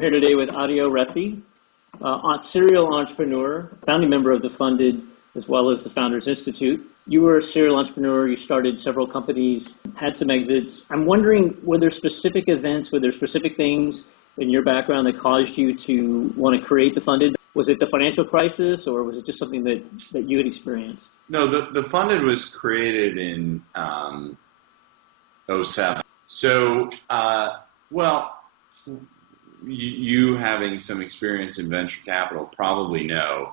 I'm here today with Adeo Ressi, serial entrepreneur, founding member of the Funded as well as the Founders Institute. You were a serial entrepreneur. You started several companies, had some exits. I'm wondering, were there specific events, were there specific things in your background that caused you to want to create the Funded? Was it the financial crisis, or was it just something that you had experienced? No, the Funded was created in '07. So, you having some experience in venture capital probably know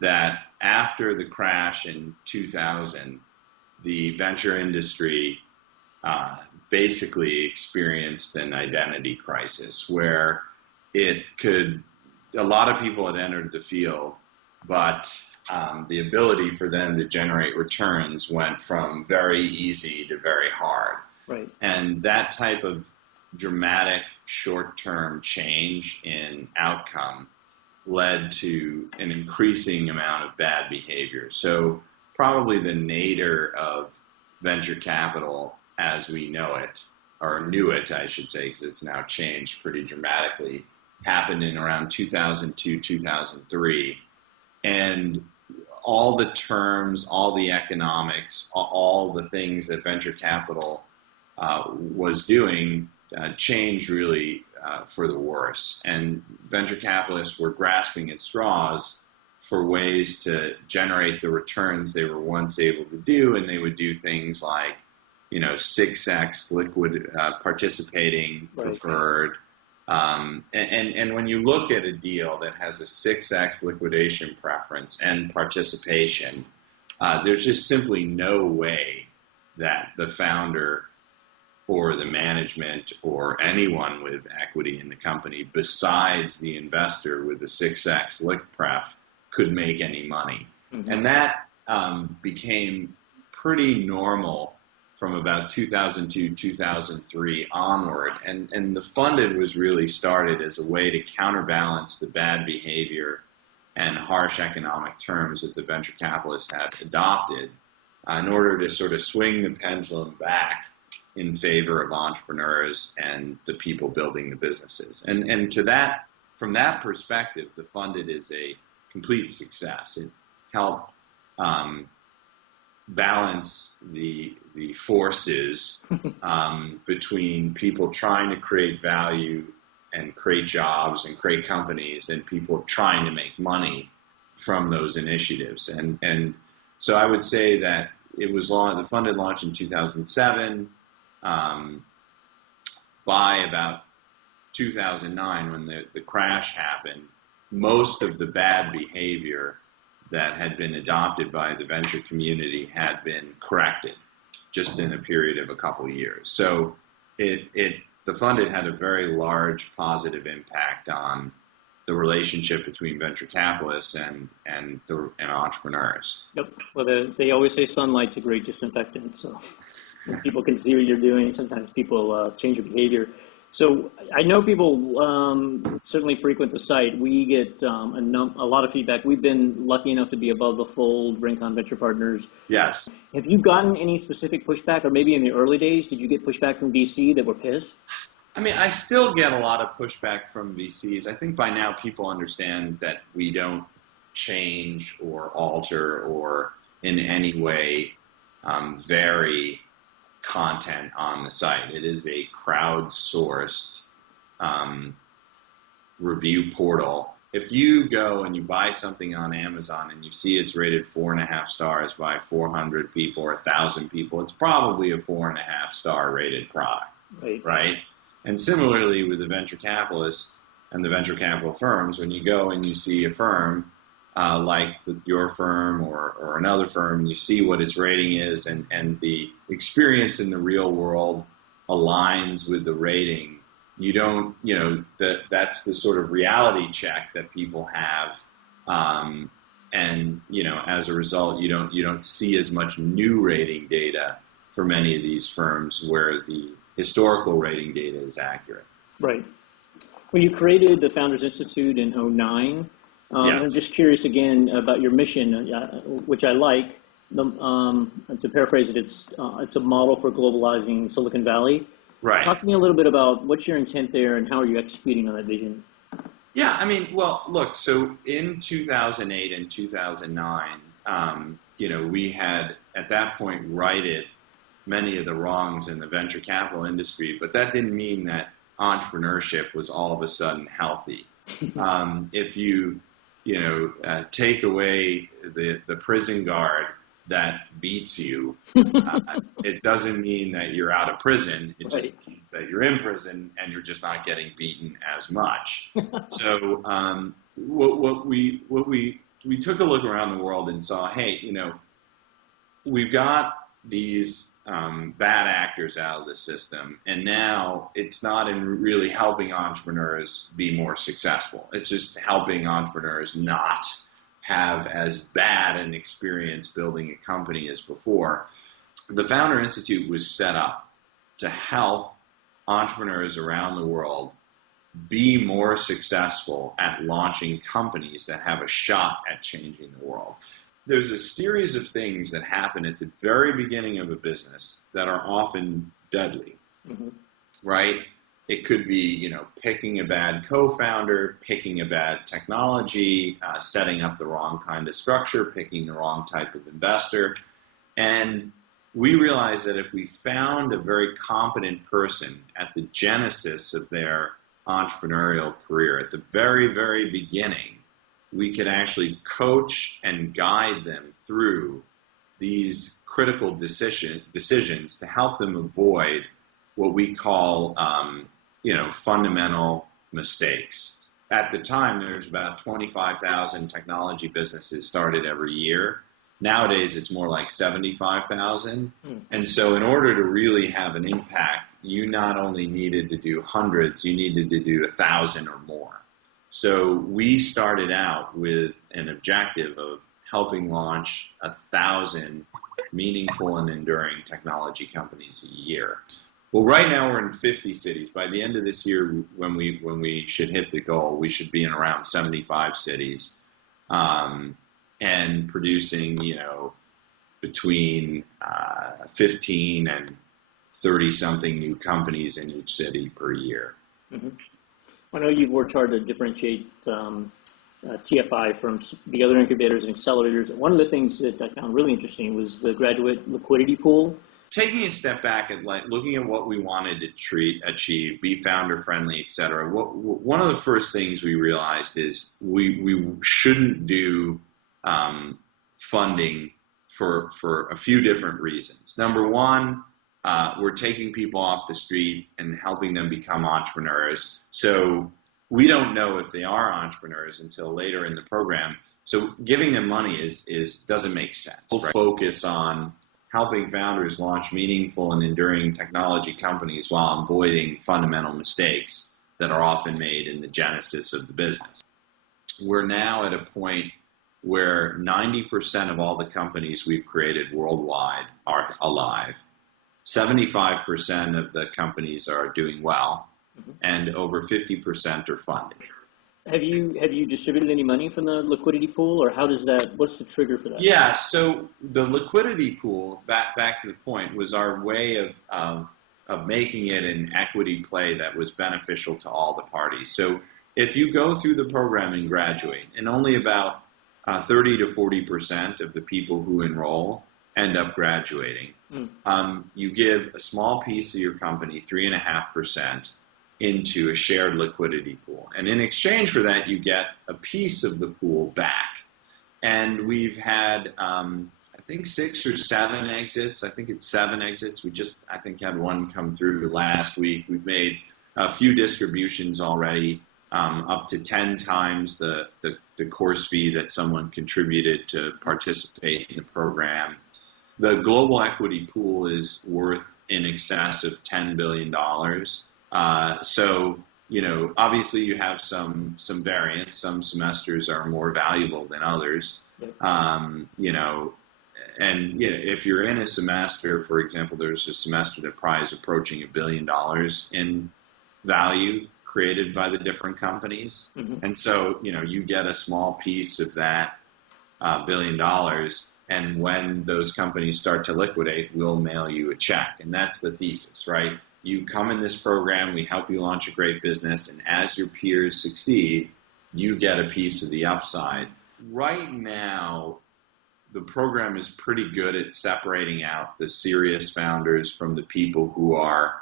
that after the crash in 2000, the venture industry basically experienced an identity crisis where a lot of people had entered the field, but the ability for them to generate returns went from very easy to very hard. Right. And that type of dramatic short-term change in outcome led to an increasing amount of bad behavior. So probably the nadir of venture capital as we know it, or knew it, I should say, because it's now changed pretty dramatically, happened in around 2002, 2003. And all the terms, all the economics, all the things that venture capital was doing changed really for the worse. And venture capitalists were grasping at straws for ways to generate the returns they were once able to do, and they would do things like, 6x liquid participating preferred. And when you look at a deal that has a 6x liquidation preference and participation, there's just simply no way that the founder or the management or anyone with equity in the company besides the investor with the 6x liq pref could make any money. Mm-hmm. And that became pretty normal from about 2002, 2003 onward. And the Funded was really started as a way to counterbalance the bad behavior and harsh economic terms that the venture capitalists had adopted in order to sort of swing the pendulum back in favor of entrepreneurs and the people building the businesses. And from that perspective, the Funded is a complete success. It helped balance the forces between people trying to create value and create jobs and create companies and people trying to make money from those initiatives. And so I would say that the Funded launched in 2007. By about 2009, when the crash happened, most of the bad behavior that had been adopted by the venture community had been corrected just in a period of a couple of years. So the Funded had a very large positive impact on the relationship between venture capitalists and entrepreneurs. Yep. Well, they always say sunlight's a great disinfectant, so people can see what you're doing. Sometimes people change their behavior. So I know people certainly frequent the site. We get a lot of feedback. We've been lucky enough to be above the fold, Rincon Venture Partners. Yes. Have you gotten any specific pushback, or maybe in the early days, did you get pushback from VC that were pissed? I mean, I still get a lot of pushback from VCs. I think by now people understand that we don't change or alter or in any way vary content on the site. It is a crowdsourced review portal. If you go and you buy something on Amazon and you see it's rated 4.5 stars by 400 people or 1,000 people, it's probably a 4.5 star rated product, right? And similarly with the venture capitalists and the venture capital firms, when you go and you see a firm like your firm or another firm, you see what its rating is, and the experience in the real world aligns with the rating. You don't, that's the sort of reality check that people have, and as a result, you don't see as much new rating data for many of these firms where the historical rating data is accurate. Right. Well, you created the Founders Institute in '09. Yes. I'm just curious again about your mission, which I like. To paraphrase it, it's a model for globalizing Silicon Valley. Right. Talk to me a little bit about what's your intent there and how are you executing on that vision? Yeah, I mean, well, look, so in 2008 and 2009, we had at that point righted many of the wrongs in the venture capital industry, but that didn't mean that entrepreneurship was all of a sudden healthy. If take away the prison guard that beats you, it doesn't mean that you're out of prison. It just means that you're in prison and you're just not getting beaten as much. So what we took a look around the world and saw, hey, we've got these bad actors out of the system, and now it's not in really helping entrepreneurs be more successful. It's just helping entrepreneurs not have as bad an experience building a company as before. The Founder Institute was set up to help entrepreneurs around the world be more successful at launching companies that have a shot at changing the world. There's a series of things that happen at the very beginning of a business that are often deadly, right? It could be, picking a bad co-founder, picking a bad technology, setting up the wrong kind of structure, picking the wrong type of investor. And we realized that if we found a very competent person at the genesis of their entrepreneurial career, at the very, very beginning, we could actually coach and guide them through these critical decisions to help them avoid what we call, fundamental mistakes. At the time, there's about 25,000 technology businesses started every year. Nowadays, it's more like 75,000. And so in order to really have an impact, you not only needed to do hundreds, you needed to do 1,000 or more. So we started out with an objective of helping launch 1,000 meaningful and enduring technology companies a year. Well, right now we're in 50 cities. By the end of this year, when we should hit the goal, we should be in around 75 cities, and producing, between 15 and 30-something new companies in each city per year. Mm-hmm. I know you've worked hard to differentiate TFI from the other incubators and accelerators. One of the things that I found really interesting was the graduate liquidity pool. Taking a step back and looking at what we wanted to achieve, be founder friendly, et cetera. One of the first things we realized is we shouldn't do funding for a few different reasons. Number one, we're taking people off the street and helping them become entrepreneurs. So we don't know if they are entrepreneurs until later in the program. So giving them money doesn't make sense. We'll focus on helping founders launch meaningful and enduring technology companies while avoiding fundamental mistakes that are often made in the genesis of the business. We're now at a point where 90% of all the companies we've created worldwide are alive. 75% of the companies are doing well, and over 50% are funded. Have you distributed any money from the liquidity pool, or what's the trigger for that? Yeah, so the liquidity pool, back to the point, was our way of making it an equity play that was beneficial to all the parties. So if you go through the program and graduate, and only about 30 to 40% of the people who enroll end up graduating, you give a small piece of your company, 3.5%, into a shared liquidity pool. And in exchange for that, you get a piece of the pool back. And we've had, I think, 6 or 7 exits. I think it's 7 exits. We just, I think, had one come through last week. We've made a few distributions already, up to 10 times the course fee that someone contributed to participate in the program. The global equity pool is worth in excess of $10 billion. So, obviously you have some variance. Some semesters are more valuable than others. And, if you're in a semester, for example, there's a semester that prize approaching $1 billion in value created by the different companies. Mm-hmm. And so, you get a small piece of that $1 billion. And when those companies start to liquidate, we'll mail you a check. And that's the thesis, right? You come in this program, we help you launch a great business, and as your peers succeed, you get a piece of the upside. Right now, the program is pretty good at separating out the serious founders from the people who are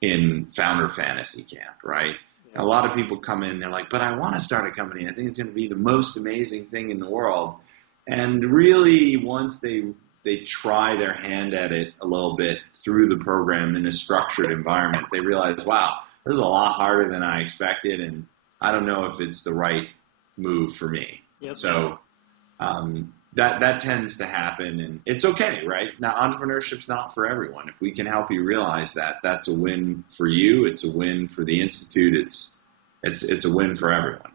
in founder fantasy camp, right? Yeah. A lot of people come in, they're like, but I want to start a company. I think it's going to be the most amazing thing in the world. And really, once they try their hand at it a little bit through the program in a structured environment, they realize, wow, this is a lot harder than I expected, and I don't know if it's the right move for me. Yep. So that tends to happen, and it's okay, right? Now, entrepreneurship's not for everyone. If we can help you realize that, that's a win for you. It's a win for the Institute. It's a win for everyone.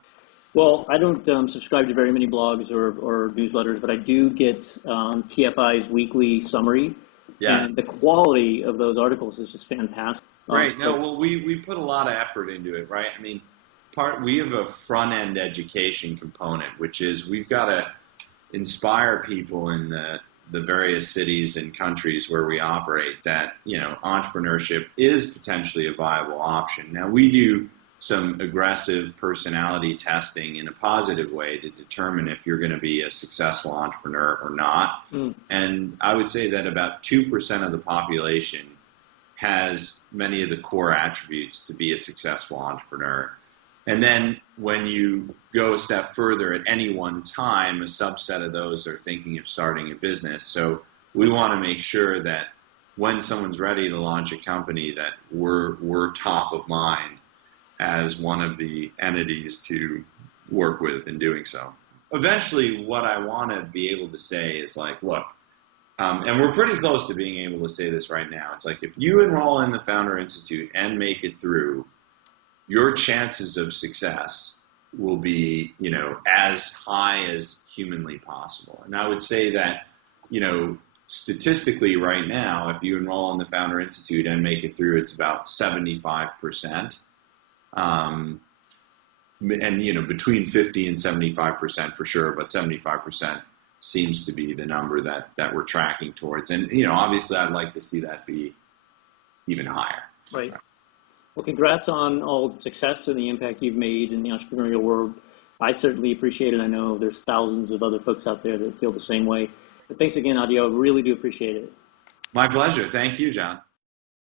Well, I don't subscribe to very many blogs or newsletters, but I do get TFI's weekly summary. Yes. And the quality of those articles is just fantastic. Right. No, well, we put a lot of effort into it, right? I mean, we have a front-end education component, which is we've got to inspire people in the various cities and countries where we operate that, entrepreneurship is potentially a viable option. Now, we do some aggressive personality testing in a positive way to determine if you're going to be a successful entrepreneur or not. And I would say that about 2% of the population has many of the core attributes to be a successful entrepreneur. And then when you go a step further, at any one time, a subset of those are thinking of starting a business. So we want to make sure that when someone's ready to launch a company, that we're top of mind as one of the entities to work with in doing so. Eventually, what I want to be able to say is like, look, and we're pretty close to being able to say this right now. It's like, if you enroll in the Founder Institute and make it through, your chances of success will be, as high as humanly possible. And I would say that, statistically right now, if you enroll in the Founder Institute and make it through, it's about 75%. And, between 50 and 75% for sure, but 75% seems to be the number that we're tracking towards. And, obviously I'd like to see that be even higher. Right. Well, congrats on all the success and the impact you've made in the entrepreneurial world. I certainly appreciate it. I know there's thousands of other folks out there that feel the same way. But thanks again, Adeo. I really do appreciate it. My pleasure. Thank you, John.